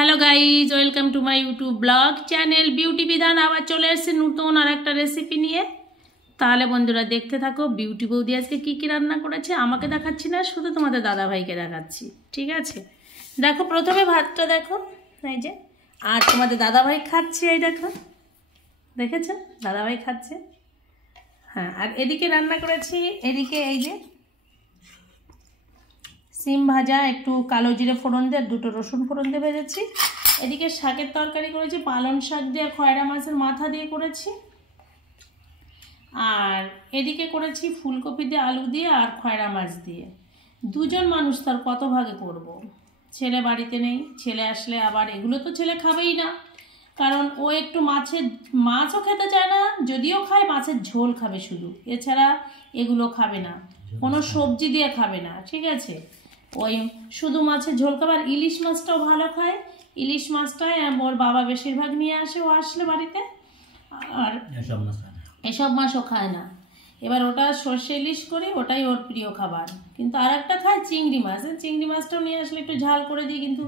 Hello guys, welcome to my YouTube blog channel beauty বিধান। আবার চলে এসেছে নতুন আর একটা রেসিপি নিয়ে। তাহলে বন্ধুরা দেখতে থাকো বিউটি বৌদি আজকে কী কী রান্না করেছে। আমাকে দেখাচ্ছি না, শুধু তোমাদের দাদাভাইকে দেখাচ্ছি, ঠিক আছে? দেখো প্রথমে ভাতটা দেখো, এই যে, আর তোমাদের দাদাভাই খাচ্ছে, এই দেখো, দেখেছো দাদাভাই খাচ্ছে। হ্যাঁ, আর এদিকে রান্না করেছি, এদিকে এই যে সিম ভাজা, একটু কালো জিরে ফোড়ন দিয়ে, দুটো রসুন ফোড়ন দিয়ে ভেজেছি। এদিকে শাকের তরকারি করেছি, পালং শাক দিয়ে খয়রা মাছের মাথা দিয়ে করেছি। আর এদিকে করেছি ফুলকপি দিয়ে, আলু দিয়ে আর খয়রা মাছ দিয়ে। দুজন মানুষ, তার কত ভাগে করব। ছেলে বাড়িতে নেই, ছেলে আসলে আবার এগুলো তো ছেলে খাবেই না, কারণ ও একটু মাছও খেতে চায় না, যদিও খায় মাছের ঝোল খাবে শুধু, এছাড়া এগুলো খাবে না, কোনো সবজি দিয়ে খাবে না, ঠিক আছে? ওই শুধু মাছের ঝোল খাবে। আর ইলিশ মাছটাও ভালো খায়, ইলিশ মাছটাই ওর বাবা বেশিরভাগ নিয়ে আসে ও আসলে বাড়িতে, আর এসব মাছও খায় না। এবার ওটা সর্ষে ইলিশ করি, ওটাই ওর প্রিয় খাবার। কিন্তু আর একটা খায় চিংড়ি মাছ, চিংড়ি মাছটাও নিয়ে আসলে একটু ঝাল করে দিই, কিন্তু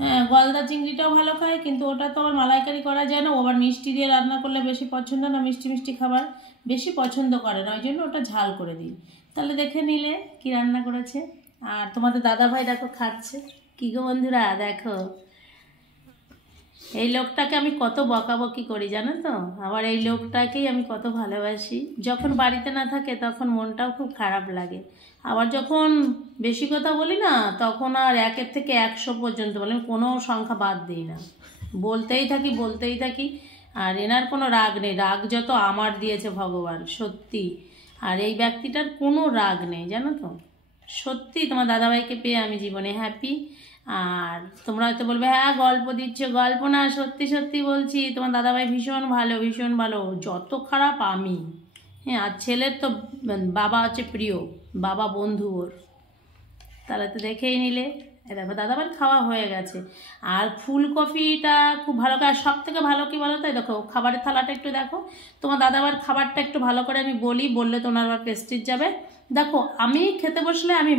হ্যাঁ, গলদা চিংড়িটাও ভালো খায়, কিন্তু ওটা তো আবার মালাইকারি করা যায় না, ও আবার মিষ্টি দিয়ে রান্না করলে বেশি পছন্দ না, মিষ্টি মিষ্টি খাবার বেশি পছন্দ করে না, ওই জন্য ওটা ঝাল করে দিই। তাহলে দেখে নিলে কি রান্না করেছে। আর তোমাদের দাদাভাই দেখো খাচ্ছে। কি গো বন্ধুরা দেখো, এই লোকটাকে আমি কত বকাবকি করি জানো তো, আবার এই লোকটাকেই আমি কত ভালোবাসি। যখন বাড়িতে না থাকে তখন মনটাও খুব খারাপ লাগে, আবার যখন বেশি কথা বলি না তখন আর 1 থেকে 100 পর্যন্ত বলি, কোনো সংখ্যা বাদ দিই না, বলতেই থাকি। আর এনার কোনো রাগ নেই, রাগ যত আমার দিয়েছে ভগবান, সত্যি। আর এই ব্যক্তিটার কোনো রাগ নেই জানো তো, সত্যি। তোমার দাদাভাইকে পেয়ে আমি জীবনে হ্যাপি। আর তোমরা হয়তো বলবে হ্যাঁ গল্প দিচ্ছ, গল্প না, সত্যি সত্যি বলছি। তোমার দাদাভাই ভীষণ ভালো, ভীষণ ভালো, যত খারাপ আমি। হ্যাঁ, আর ছেলের তো বাবা হচ্ছে প্রিয়, বাবা বন্ধু ওর। তাহলে তো দেখেই নিলে। দেখো দাদাভাই খাওয়া হয়ে গেছে। আর ফুলকপিটা খুব ভালো খায়। সব থেকে ভালো কি বলো তো, দেখো খাবারের থালাটা একটু দেখো। তোমার দাদাভাইয়ের খাবারটা একটু ভালো করে আমি বললে তো ওনার আবার প্রেস্টিজ যাবে। দেখো আমি খেতে বসলে আমি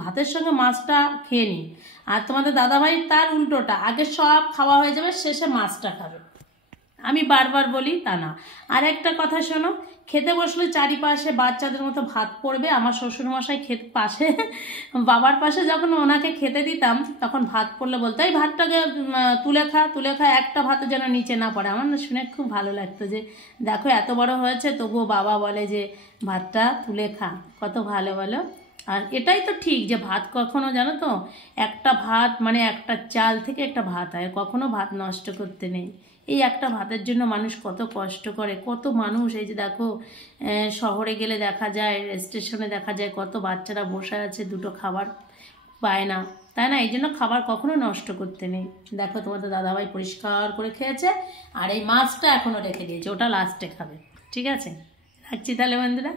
ভাতের সঙ্গে মাছটা খেয়ে নিই, আর তোমাদের দাদাভাই তার উল্টোটা, আগে সব খাওয়া হয়ে যাবে, শেষে মাছটা খাবে। আমি বারবার বলি তা না। আর একটা কথা শোনো, খেতে বসলে চারিপাশে বাচ্চাদের মতো ভাত পড়বে। আমার শ্বশুরমশাই পাশে, বাবার পাশে যখন ওনাকে খেতে দিতাম, তখন ভাত পড়লে বলতো এই ভাতটাকে তুলে খা, একটা ভাতও যেন নিচে না পড়ে। আমার না শুনে খুব ভালো লাগতো যে দেখো এত বড় হয়েছে তবুও বাবা বলে যে ভাতটা তুলে খা, কত ভালো বলো। আর এটাই তো ঠিক যে ভাত কখনো জানো তো, একটা ভাত মানে একটা চাল থেকে একটা ভাত হয়, কখনো ভাত নষ্ট করতে নেই। এই একটা ভাতের জন্য মানুষ কত কষ্ট করে, কত মানুষ, এই যে দেখো শহরে গেলে দেখা যায়, স্টেশনে দেখা যায় কত বাচ্চারা বসে আছে, দুটো খাবার পায় না, তাই না? এই জন্য খাবার কখনো নষ্ট করতে নেই। দেখো তোমাদের দাদাভাই পরিষ্কার করে খেয়েছে, আর এই মাছটা এখনও রেখে দিয়েছে, ওটা লাস্টে খাবে, ঠিক আছে? রাখছি তাহলে বন্ধুরা।